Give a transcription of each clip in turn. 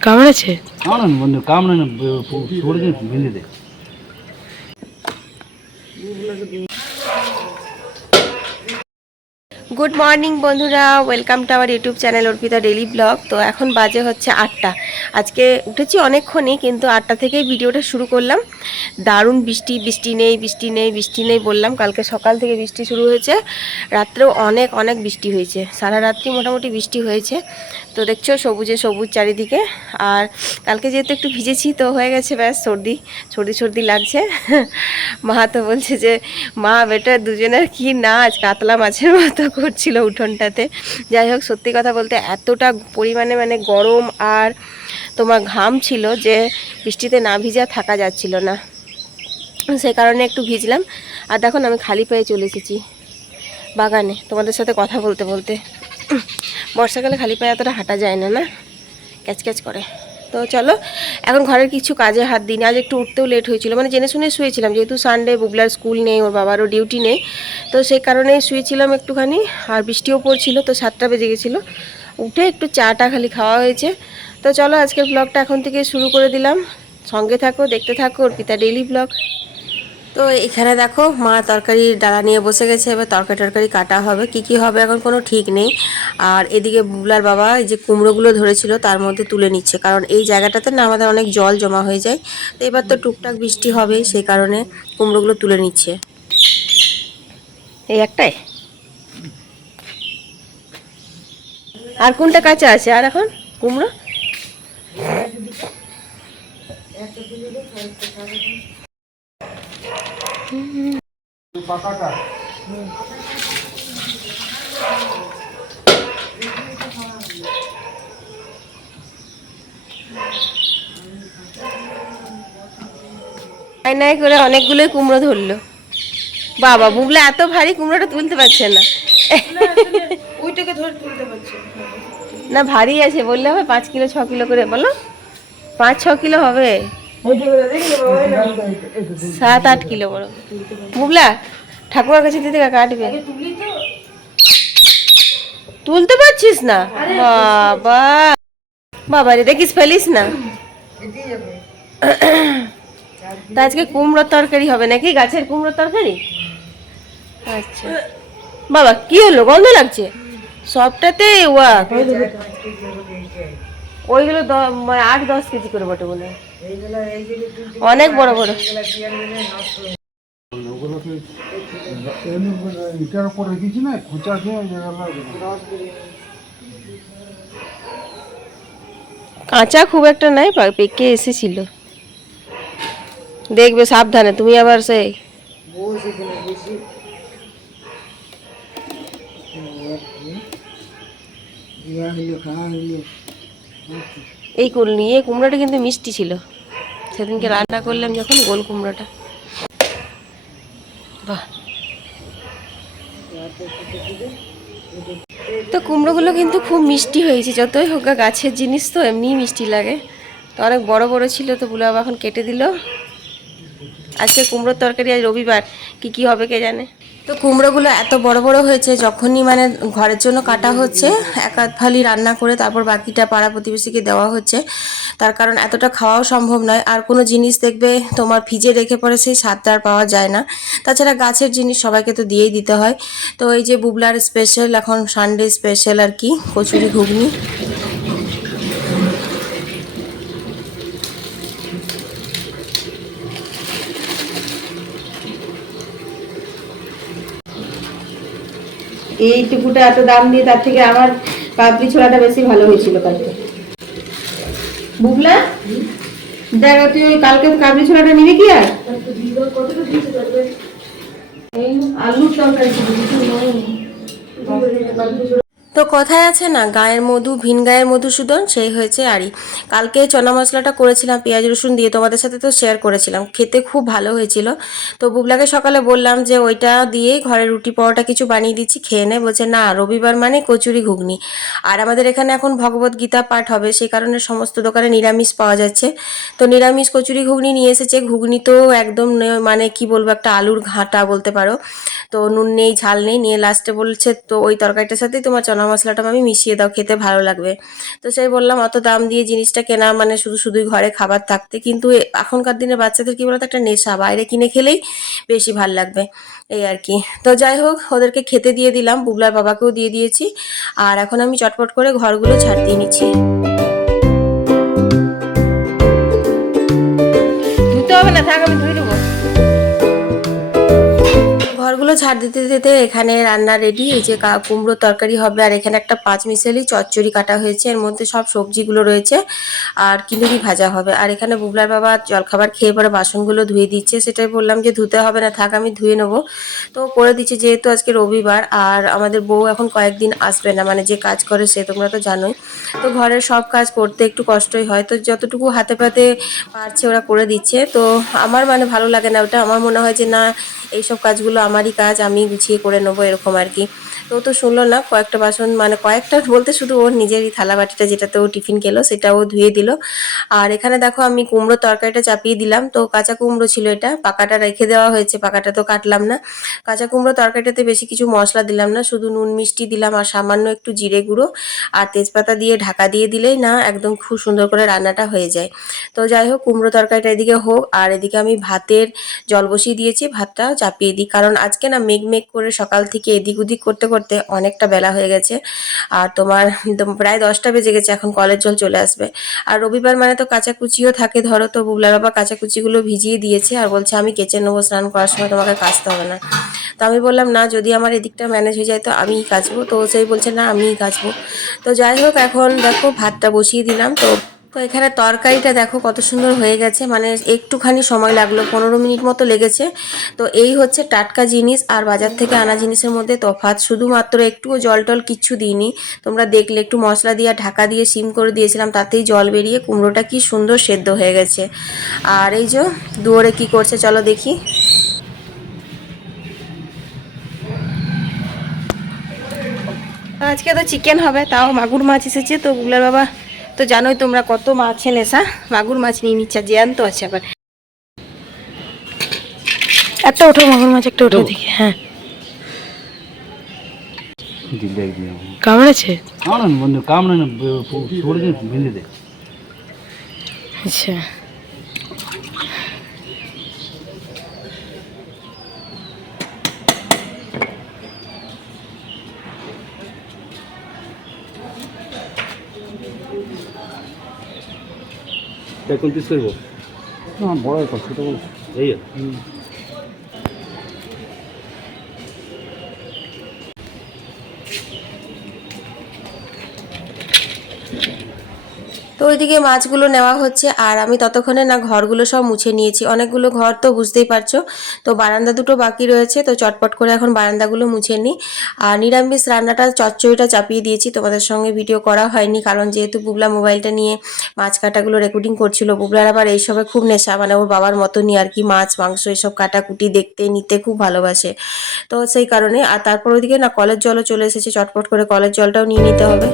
কামড়েছে? কামড়ানো বন্ধ কামড়ানো সরে বেঁধে দে গুড মর্নিং বন্ধুরা, welcome to our YouTube channel Arpita daily blog. তো এখন বাজে হচ্ছে আটটা। আজকে উঠেছি অনেকক্ষণই, কিন্তু আটটা থেকেই ভিডিওটা শুরু করলাম। দারুণ বৃষ্টি বৃষ্টি নেই বৃষ্টি নেই বৃষ্টি নেই বললাম। কালকে সকাল থেকে বৃষ্টি শুরু হয়েছে। রাত্রেও অনেক অনেক বৃষ্টি হয়েছে। সারা রাত্রি মোটামুটি বৃষ্টি হয়েছে। তো দেখছ, সবুজে সবুজ চারিদিকে। আর কালকে যেহেতু একটু ভিজেছি, তো হয়ে গেছে ব্যাস, সর্দি সর্দি সর্দি লাগছে। মা তো বলছে যে, মা, বেটা, দুজনের কি নাচ? কাতলা মাছের মতো করছিল উঠোনটাতে। যাই হোক, সত্যি কথা বলতে এতটা পরিমাণে মানে গরম আর তোমার ঘাম ছিল যে বৃষ্টিতে না ভিজা থাকা যাচ্ছিল না। সেই কারণে একটু ভিজলাম। আর দেখুন আমি খালি পায়ে চলে এসেছি বাগানে। তোমাদের সাথে কথা বলতে বলতে। বর্ষাকালে খালি পায়ে এতটা হাঁটা যায় না না? ক্যাচ ক্যাচ করে। তো চলো, এখন ঘরের কিছু কাজে হাত দিই আজ একটু উঠতেও লেট হয়েছিল। মানে জেনে শুনে শুয়েছিলাম, যেহেতু সানডে বুবলার স্কুল নেই, ওর বাবারও ডিউটি নেই। তো সেই কারণে শুয়েছিলাম একটুখানি, আর বৃষ্টিও পড়ছিল, তো সাতটা বেজে গেছিল। উঠে একটু চাটা খালি খাওয়া হয়েছে। তো চলো, আজকের ব্লগটা এখন থেকে শুরু করে দিলাম। সঙ্গে থাকো, দেখতে থাকো, অর্পিতা ডেইলি ব্লগ তো এখানে দেখো মা তরকারির ডালা নিয়ে বসে গেছে, এবার তরকারি টরকারি কাটা হবে, কি কি হবে এখন কোনো ঠিক নেই। আর এদিকে বুবলার বাবা যে কুমড়োগুলো ধরেছিল তার মধ্যে তুলে নিচ্ছে, কারণ এই জায়গাটাতে না আমাদের অনেক জল জমা হয়ে যায়, তো এবার তো টুকটাক বৃষ্টি হবে, সেই কারণে কুমড়োগুলো তুলে নিচ্ছে। এই একটাই? আর কোনটা কাঁচা আছে? আর এখন? কুমড়ো? নাই করে অনেকগুলোই কুমড়ো ধরলো। বাবা বুবলা এত ভারী কুমড়োটা তুলতে পারছে না। ওইটাকে ধরে তুলতে পারছি না ভারী আছে বললে হবে পাঁচ কিলো ছ কিলো করে বলো? পাঁচ ছ কিলো হবে। সাত আট কিলো বড়। বুবলা, ঠাকুমার কাছে দিদি কাটবে। তুলতে পারছিস না? বাবা। বাবা রে, দেখিস, ফেলিস না। তা আজকে কুমড়োর তরকারি হবে নাকি? গাছের কুমড়োর তরকারি? আচ্ছা। বাবা, কি হলো? গন্ধ লাগছে? সবটাতে ওয়া। ওইগুলো মানে আট, দশ কেজি করে বটে বলে অনেক বড় বড়। এগুলো চেয়ার মিলে নষ্ট হয়ে ওগুলোকে এমনি করে ইটার উপর রেখেছি না খোঁচা খেয়ে জায়গাটা কাঁচা খুব একটা নাই পা- পেকে এসেছিল। দেখবে সাবধানে তুমি আবার সেই বস এখানে বেশি দেওয়া হইল খাওয়া হইল এই নিয়ে কুমড়োটা কিন্তু মিষ্টি ছিল। সেদিনকে রান্না করলাম যখন গোল কুমড়োটা। বাহ। তো কুমড়োগুলো কিন্তু খুব মিষ্টি হয়েছে, যতই হোক গাছের জিনিস তো, এমনিই মিষ্টি লাগে। তো অনেক বড় বড় ছিল, তো বুলাব এখন কেটে দিল। আজকে কুমড়োর তরকারি আজ রবিবার, কি কি হবে কে জানে? তো কুমড়োগুলো এত বড় বড় হয়েছে, যখনই মানে ঘরের জন্য কাটা হচ্ছে, এক আধ ফালি রান্না করে তারপর বাকিটা পাড়া প্রতিবেশীকে দেওয়া হচ্ছে। তার কারণ এতটা খাওয়াও সম্ভব নয়। আর কোনো জিনিস দেখবে তোমার ফ্রিজে রেখে পরে সেই স্বাদটা আর পাওয়া যায় না। তাছাড়া গাছের জিনিস সবাইকে তো দিয়েই দিতে হয়। তো এই যে বুবলার স্পেশাল এখন সানডে স্পেশাল আর কি, কচুরি ঘুগনি। এইটুকুটা এত দাম দিয়ে তার থেকে আমার পাপড়ি ছোড়াটা বেশি ভালো হয়েছিল কালকে বুবলা, দেখ, তুই ওই কালকে কাবলি ছোড়াটা নিবি কি আর আলুর তরকারি। তো কথায় আছে না, গায়ের মধু, ভিন গায়ের মধুসূদন সেই হয়েছে আরই। কালকে চনা মশলাটা করেছিলাম, পেঁয়াজ, রসুন দিয়ে তোমাদের সাথে তো শেয়ার করেছিলাম। খেতে খুব ভালো হয়েছিল। তো বুবলাকে সকালে বললাম যে, ওইটা দিয়ে ঘরে রুটি পরোটা কিছু বানিয়ে দিচ্ছি, খেয়ে নে। বলছে, না, রবিবার মানে কচুরি ঘুগনি। আর আমাদের এখানে এখন ভগবত গীতা পাঠ হবে সেই কারণে সমস্ত দোকানে নিরামিষ পাওয়া যাচ্ছে। তো নিরামিষ কচুরি ঘুগনি নিয়ে এসেছে। ঘুগনি তো একদম মানে কি বলব, একটা আলুর ঘাঁটা বলতে পারো। তো নুন নেই, ঝাল নেই, নিয়ে লাস্টে বলছে, তো ওই তরকারিটার সাথেই তোমার চনা মশলাটা আমি মিশিয়ে দাও, খেতে ভালো লাগবে। তো সেই বললাম, অত দাম দিয়ে জিনিসটা কেনা মানে শুধু শুধুই ঘরে খাবার থাকতে। কিন্তু এখনকার দিনে বাচ্চাদের কি বলতো, একটা নেশা, বাইরে কিনে খেলেই বেশি ভালো লাগবে, এই আর কি। তো যাই হোক, ওদেরকে খেতে দিয়ে দিলাম, বুবলার বাবাকেও দিয়ে দিয়েছি। আর এখন আমি চটপট করে ঘরগুলো ছাড় দিয়ে নিচ্ছি। ঝাড় দিতে দিতে এখানে রান্না রেডি এই যে কা- কুমড়োর তরকারি হবে, আর এখানে একটা পাঁচ মিশালি চচ্চড়ি কাটা হয়েছে। এর মধ্যে সব সবজিগুলো রয়েছে, আর কিনুরি ভাজা হবে। আর এখানে বুবলার বাবা জলখাবার খেয়ে পরে বাসনগুলো ধুয়ে দিচ্ছে। সেটাই বললাম যে ধুতে হবে না, থাক আমি ধুয়ে নেব। তো করে দিচ্ছে, যেহেতু আজকে রবিবার, আর আমাদের বউ এখন কয়েকদিন আসবে না মানে যে কাজ করে সে তোমরা তো জানোই। তো ঘরের সব কাজ করতে একটু কষ্টই হয়। তো যতটুকু হাতে পাতে পারছে ওরা করে দিচ্ছে। তো আমার মানে ভালো লাগে না ওটা। আমার মনে হয় যে না, এইসব কাজগুলো আমারই কাজ। আমি গুছিয়ে করে নেব এরকম আর কি। তো তো শুনলো না, কয়েকটা বাসন মানে কয়েকটা বলতে শুধু ওর নিজেরই থালা বাটিটা যেটাতে ও টিফিন খেলো সেটা ও ধুয়ে দিল। আর এখানে দেখো আমি কুমড়ো তরকারিটা চাপিয়ে দিলাম, তো কাঁচা কুমড়ো ছিল এটা, পাকাটা রেখে দেওয়া হয়েছে, পাকাটা তো কাটলাম না। কাঁচা কুমড়ো তরকারিটাতে বেশি কিছু মশলা দিলাম না, শুধু নুন মিষ্টি দিলাম আর সামান্য একটু জিরে গুঁড়ো আর তেজপাতা দিয়ে ঢাকা দিয়ে দিলেই না একদম খুব সুন্দর করে রান্নাটা হয়ে যায়। তো যাই হোক, কুমড়ো তরকারিটা এদিকে হোক, আর এদিকে আমি ভাতের জল বসিয়ে দিয়েছি, ভাতটা চাপিয়ে দিই। কারণ আজকে না মেঘ মেঘ করে সকাল থেকে এদিক ওদিক করতে করতে অনেকটা বেলা হয়ে গেছে। আর তোমার প্রায় দশটা বেজে গেছে, এখন কলের জল চলে আসবে। আর রবিবার মানে তো কাঁচাকুচিও থাকে, ধরো তো বুবলার বাবা কাঁচাকুচিগুলো ভিজিয়ে দিয়েছে আর বলছে, আমি কেচে নেব, স্নান করার সময় তোমাকে কাচতে হবে না। তো আমি বললাম, না, যদি আমার এদিকটা ম্যানেজ হয়ে যায় তো আমিই কাচবো। তো সেই বলছে, না, আমিই কাচবো। তো যাই হোক, এখন দেখো ভাতটা বসিয়ে দিলাম। তো তো এখানে তরকারিটা দেখো কত সুন্দর হয়ে গেছে মানে একটুখানি সময় লাগল, পনেরো মিনিট মতো লেগেছে। তো এই হচ্ছে টাটকা জিনিস আর বাজার থেকে আনা জিনিসের মধ্যে তফাৎ। শুধুমাত্র একটুও জল টল কিচ্ছু দিইনি। তোমরা দেখলে একটু মশলা দিয়ে, ঢাকা দিয়ে সিম করে দিয়েছিলাম, তাতেই জল বেরিয়ে কুমড়োটা কি সুন্দর সেদ্ধ হয়ে গেছে। আর এই যে দুয়ারে কি করছে চলো দেখি। আজকে তো চিকেন হবে, তাও মাগুর মাছ এসেছে, তো বুগলার বাবা তো জানোই তোমরা কত মাছ নেশা মাগুর মাছ নিয়ে নিচ্ছে জ্যান্ত আছে আবার। একটা ওঠো মাগুর মাছ একটা ওঠো দেখি হ্যাঁ। কামড়েছে কামড়ানো বন্ধ কামড়ানো আচ্ছা। কোন পিস করব। না বড় কষ্ট এই তো ওইদিকে মাছগুলো নেওয়া হচ্ছে, আর আমি ততক্ষণে না ঘরগুলো সব মুছে নিয়েছি। অনেকগুলো ঘর তো বুঝতেই পারছ। তো বারান্দা দুটো বাকি রয়েছে, তো চটপট করে এখন বারান্দাগুলো মুছে নিই। আর নিরামিষ রান্নাটা, চচ্চড়িটা চাপিয়ে দিয়েছি, তোমাদের সঙ্গে ভিডিও করা হয়নি, কারণ যেহেতু বুবলা মোবাইলটা নিয়ে মাছ কাটাগুলো রেকর্ডিং করছিল, বুবলার আবার এইসবে খুব নেশা মানে ওর বাবার মতনই আর কি, মাছ, মাংস এসব কাটাকুটি দেখতে, নিতে খুব ভালোবাসে। তো সেই কারণে, আর তারপর ওইদিকে না কলের জলও চলে এসেছে, চটপট করে কলের জলটাও নিয়ে নিতে হবে।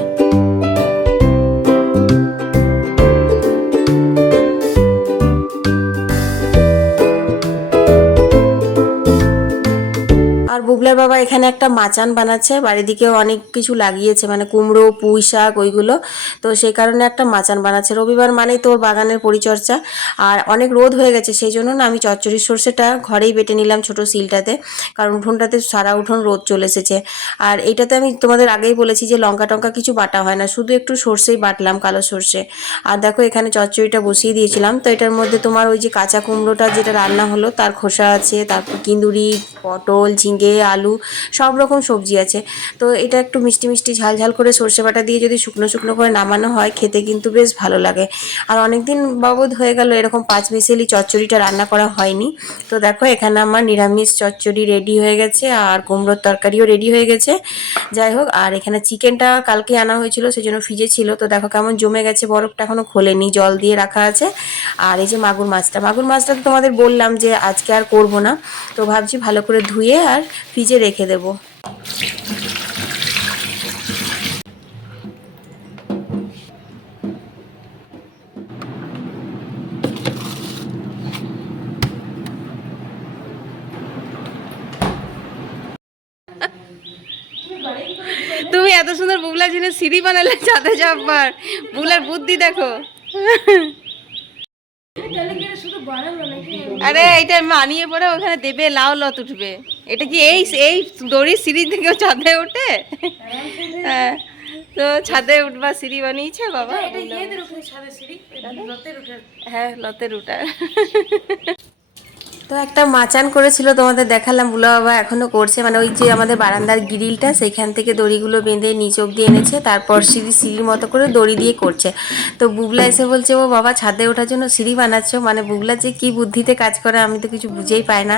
বুবলার বাবা এখানে একটা মাচান বানাচ্ছে বাড়ির দিকেও অনেক কিছু লাগিয়েছে মানে কুমড়ো, পুঁই শাক ওইগুলো। তো সেই কারণে একটা মাচান বানাচ্ছে। রবিবার মানেই তোর বাগানের পরিচর্যা। আর অনেক রোদ হয়ে গেছে, সেই জন্য না আমি চচ্চড়ির সর্ষেটা ঘরেই বেটে নিলাম ছোট সিলটাতে, কারণ উঠোনটাতে সারা উঠোন রোদ চলে এসেছে। আর এইটাতে আমি তোমাদের আগেই বলেছি যে লঙ্কা টঙ্কা কিছু বাটা হয় না, শুধু একটু সর্ষেই বাটলাম কালো সর্ষে। আর দেখো এখানে চচ্চড়িটা বসিয়ে দিয়েছিলাম, তো এটার মধ্যে তোমার ওই যে কাঁচা কুমড়োটা যেটা রান্না হলো, তার খোসা আছে, তারপর কিন্দুরি, পটল, ঝিঙে আলু, সব রকম সবজি আছে। তো এটা একটু মিষ্টি মিষ্টি ঝাল ঝাল করে সর্ষে বাটা দিয়ে যদি শুকনো শুকনো করে নামানো হয়, খেতে কিন্তু বেশ ভালো লাগে। আর অনেকদিন বাবদ হয়ে গেল, এরকম পাঁচ মিশেলি চচ্চড়িটা রান্না করা হয়নি। তো দেখো, এখানে আমার নিরামিষ চচ্চড়ি রেডি হয়ে গেছে, আর কুমড়োর তরকারিও রেডি হয়ে গেছে। যাই হোক, আর এখানে চিকেনটা কালকে আনা হয়েছিল সেই জন্য ফ্রিজে ছিল। তো দেখো কেমন জমে গেছে, বরফটা এখনও খোলেনি, জল দিয়ে রাখা আছে। আর এই যে মাগুর মাছটা মাগুর মাছটা তো তোমাদের বললাম যে আজকে আর করব না। তো ভাবছি ভালো করে ধুয়ে আর ফ্রিজে রেখে দেবো। তুমি এত সুন্দর বুবলার জন্য সিঁড়ি বানালে ছাদে যাবার বুবলার বুদ্ধি দেখো। আরে এটা মানিয়ে পরে ওখানে দেবে লাউ লত উঠবে। এটা কি এই এই দড়ির সিঁড়ি থেকে ছাদে ওঠে? হ্যাঁ। তো ছাদে উঠবা সিঁড়ি বানিয়েছে বাবা। হ্যাঁ লতের উঠা তো একটা মাচান করেছিল তোমাদের দেখালাম, বুলা বাবা এখনও করছে। মানে ওই যে আমাদের বারান্দার গ্রিলটা, সেখান থেকে দড়িগুলো বেঁধে নিচ অব্দি এনেছে, তারপর সিঁড়ি, সিঁড়ির মতো করে দড়ি দিয়ে করছে। তো বুবলা এসে বলছে, ও বাবা, ছাদে ওঠার জন্য সিঁড়ি বানাচ্ছ? মানে বুবলা যে কি বুদ্ধিতে কাজ করে, আমি তো কিছু বুঝেই পাই না।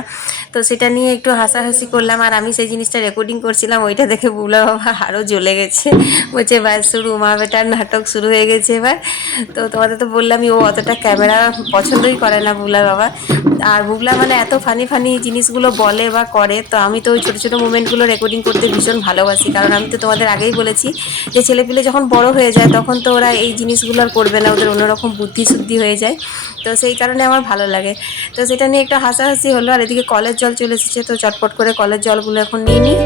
তো সেটা নিয়ে একটু হাসাহাসি করলাম, আর আমি সেই জিনিসটা রেকর্ডিং করছিলাম, ওইটা দেখে বুবলা বাবা আরও জ্বলে গেছে। বলছে ব্যাস শুরু, মা বেটার নাটক শুরু হয়ে গেছে এবার। তো তোমাদের তো বললামই, ও অতটা ক্যামেরা পছন্দই করে না বুবলার বাবা। আর বুবলা মানে এত ফানি ফানি জিনিসগুলো বলে বা করে, তো আমি তো ওই ছোটো ছোটো মুমেন্টগুলো রেকর্ডিং করতে ভীষণ ভালোবাসি। কারণ আমি তো তোমাদের আগেই বলেছি যে ছেলেপিলে যখন বড় হয়ে যায়, তখন তো ওরা এই জিনিসগুলো আর করবে না, ওদের অন্যরকম বুদ্ধি শুদ্ধি হয়ে যায়। তো সেই কারণে আমার ভালো লাগে। তো সেটা নিয়ে একটা হাসাহাসি হলো, আর এদিকে কলের জল চলে এসেছে, তো চটপট করে কলের জলগুলো এখন নিয়ে নিই।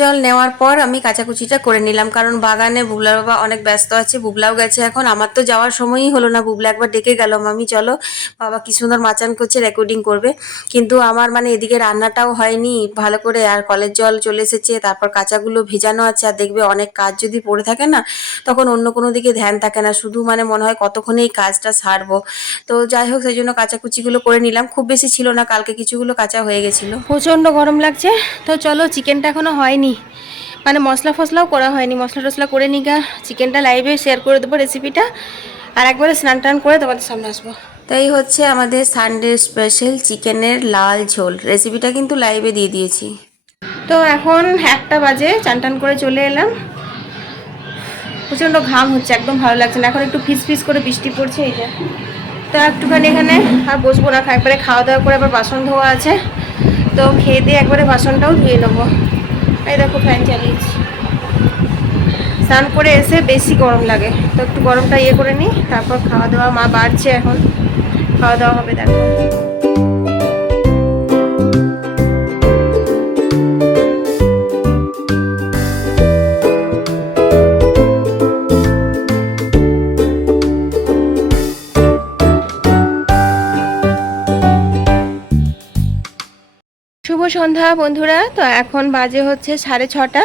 জল নেওয়ার পর আমি কাচাকুচিটা করে নিলাম, কারণ বাগানে বুবলার বাবা অনেক ব্যস্ত আছে, বুবলাও গেছে এখন। আমার তো যাওয়ার সময়ই হলো না, বুবলা একবার ডেকে গেল, মামি, চলো, বাবা কি সুন্দর মাচান করছে রেকর্ডিং করবে। কিন্তু আমার মানে এদিকে রান্নাটাও হয়নি, ভালো করে, আর কলের জল চলে এসেছে, তারপর কাঁচাগুলো ভেজানো আছে, আর দেখবে অনেক কাজ যদি পড়ে থাকে না, তখন অন্য কোনো দিকে ধ্যান থাকে না, শুধু মানে মনে হয় কতক্ষণে এই কাজটা সারবো। তো যাই হোক, সেই জন্য কাঁচাকুচিগুলো করে নিলাম, খুব বেশি ছিল না, কালকে কিছুগুলো কাঁচা হয়ে গেছিল। প্রচণ্ড গরম লাগছে, তো চলো, চিকেনটা এখনও হয়নি। মানে মশলা ফসলাও করা হয়নি। মশলা টসলা করে নিগা চিকেনটা লাইভে শেয়ার করে দেবো রেসিপিটা আর একবারে স্নান টান করে তোমাদের সামনে আসব। তাই হচ্ছে আমাদের সানডে স্পেশাল চিকেনের লাল ঝোল। রেসিপিটা কিন্তু লাইভে দিয়ে দিয়েছি। তো এখন একটা বাজে চান টান করে চলে এলাম। প্রচণ্ড ঘাম হচ্ছে একদম ভালো লাগছে না। এখন একটু ফিস ফিস করে বৃষ্টি পড়ছে এই যে। তো একটুখানি এখানে আর বসবো না। একবারে খাওয়া দাওয়া করে আবার বাসন ধোয়া আছে। তো খেয়ে দিয়ে একবারে বাসনটাও ধুয়ে নেব। এই দেখো ফ্যান চালিয়েছি। স্নান করে এসে বেশি গরম লাগে। তো একটু গরমটা ইয়ে করে নিই তারপর খাওয়া দাওয়া মা বাড়ছে এখন। খাওয়া দাওয়া হবে, দেখো। শুভ সন্ধ্যা বন্ধুরা। তো এখন বাজে হচ্ছে সাড়ে ছটা,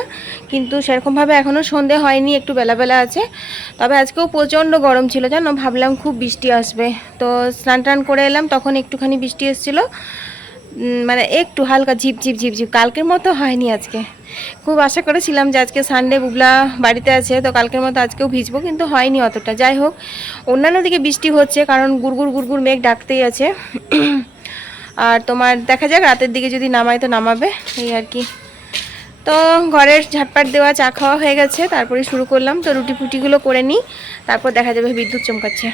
কিন্তু সেরকমভাবে এখনও সন্ধে হয়নি, একটু বেলাবেলা আছে। তবে আজকেও প্রচণ্ড গরম ছিল, জানো? ভাবলাম খুব বৃষ্টি আসবে। তো স্নান টান করে এলাম, তখন একটুখানি বৃষ্টি এসেছিল। মানে একটু হালকা ঝিপ ঝিপ ঝিপ ঝিপ, কালকের মতো হয়নি আজকে। খুব আশা করেছিলাম যে আজকে সানডে বুবলা বাড়িতে আছে, তো কালকের মতো আজকেও ভিজবো, কিন্তু হয়নি অতটা। যাই হোক, অন্যান্য দিকে বৃষ্টি হচ্ছে, কারণ গুড়গুড় গুড়গুড় মেঘ ডাকতেই আছে। আর তোমার দেখা যাক রাতের দিকে যদি নামায় তো নামাবে এই আর কি। তো ঘরের ঝাটপাট দেওয়া চা খাওয়া হয়ে গেছে তারপরে শুরু করলাম। তো রুটি ফুটিগুলো করে নিই তারপর দেখা যাবে বিদ্যুৎ চমকাচ্ছে।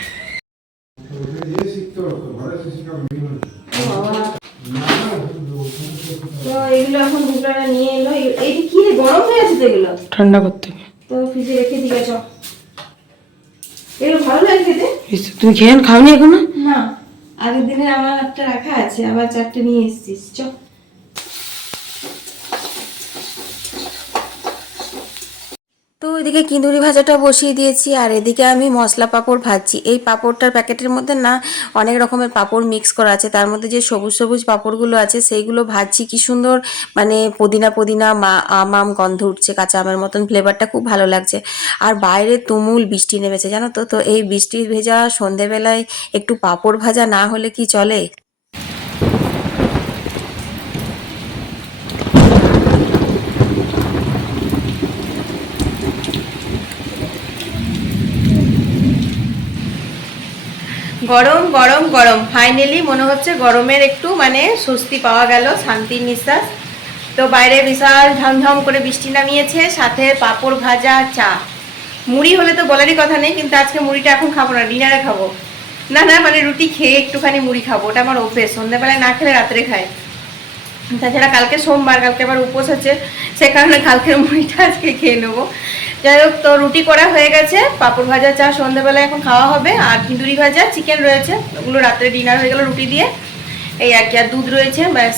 তো এগুলো এখন দুপুরবেলা নিয়ে এলো। এই কি রে গরম হয়ে আছে তো এগুলো? ঠান্ডা করতে। তুমি খেয়ে খাওনি এখনও? না আগের দিনে আমার একটা রাখা আছে আবার চারটে নিয়ে এসেছিস চ তো ওইদিকে কিঁদুরি ভাজাটা বসিয়ে দিয়েছি, আর এদিকে আমি মশলা পাঁপড় ভাজছি। এই পাঁপড়টার প্যাকেটের মধ্যে না অনেক রকমের পাঁপড় মিক্স করা আছে। তার মধ্যে যে সবুজ সবুজ পাঁপড়গুলো আছে, সেইগুলো ভাজছি। কি সুন্দর মানে পুদিনা পুদিনা মা, আম আম গন্ধ উঠছে, কাঁচা আমের মতন ফ্লেভারটা খুব ভালো লাগছে। আর বাইরে তুমুল বৃষ্টি নেমেছে, জানো তো? তো এই বৃষ্টির ভেজা সন্ধেবেলায় একটু পাঁপড় ভাজা না হলে কি চলে? গরম গরম গরম। ফাইনালি মনে হচ্ছে গরমের একটু মানে স্বস্তি পাওয়া গেল, শান্তির নিঃশ্বাস। তো বাইরে বিশাল ঝমঝম করে বৃষ্টি নামিয়েছে, সাথে পাঁপড় ভাজা চা। মুড়ি হলে তো বলারই কথা নেই, কিন্তু আজকে মুড়িটা এখন খাব না, ডিনারে খাব। না না মানে রুটি খেয়ে একটুখানি মুড়ি খাব, ওটা আমার অভ্যেস। সন্ধ্যাবেলায় না খেলে রাত্রে খায়। তাছাড়া কালকে সোমবার, কালকে আবার উপোস আছে, সে কারণে কালকের মুড়িটা আজকে খেয়ে নেব। যাই হোক, তো রুটি করা হয়ে গেছে, পাঁপড় ভাজা চা সন্ধ্যেবেলায় এখন খাওয়া হবে, আর খিঁদুরি ভাজা, চিকেন রয়েছে, ওগুলো রাত্রে ডিনার হয়ে গেল রুটি দিয়ে, এই আর কি, আর দুধ রয়েছে, ব্যাস।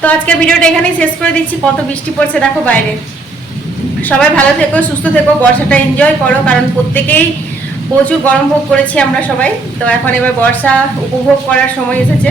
তো আজকে ভিডিওটা এখানেই শেষ করে দিচ্ছি, কত বৃষ্টি পড়ছে দেখো বাইরে। সবাই ভালো থেকো, সুস্থ থেকো, বর্ষাটা এনজয় করো, কারণ প্রত্যেকেই প্রচুর গরম ভোগ করেছি আমরা সবাই। তো এখন এবার বর্ষা উপভোগ করার সময় এসেছে।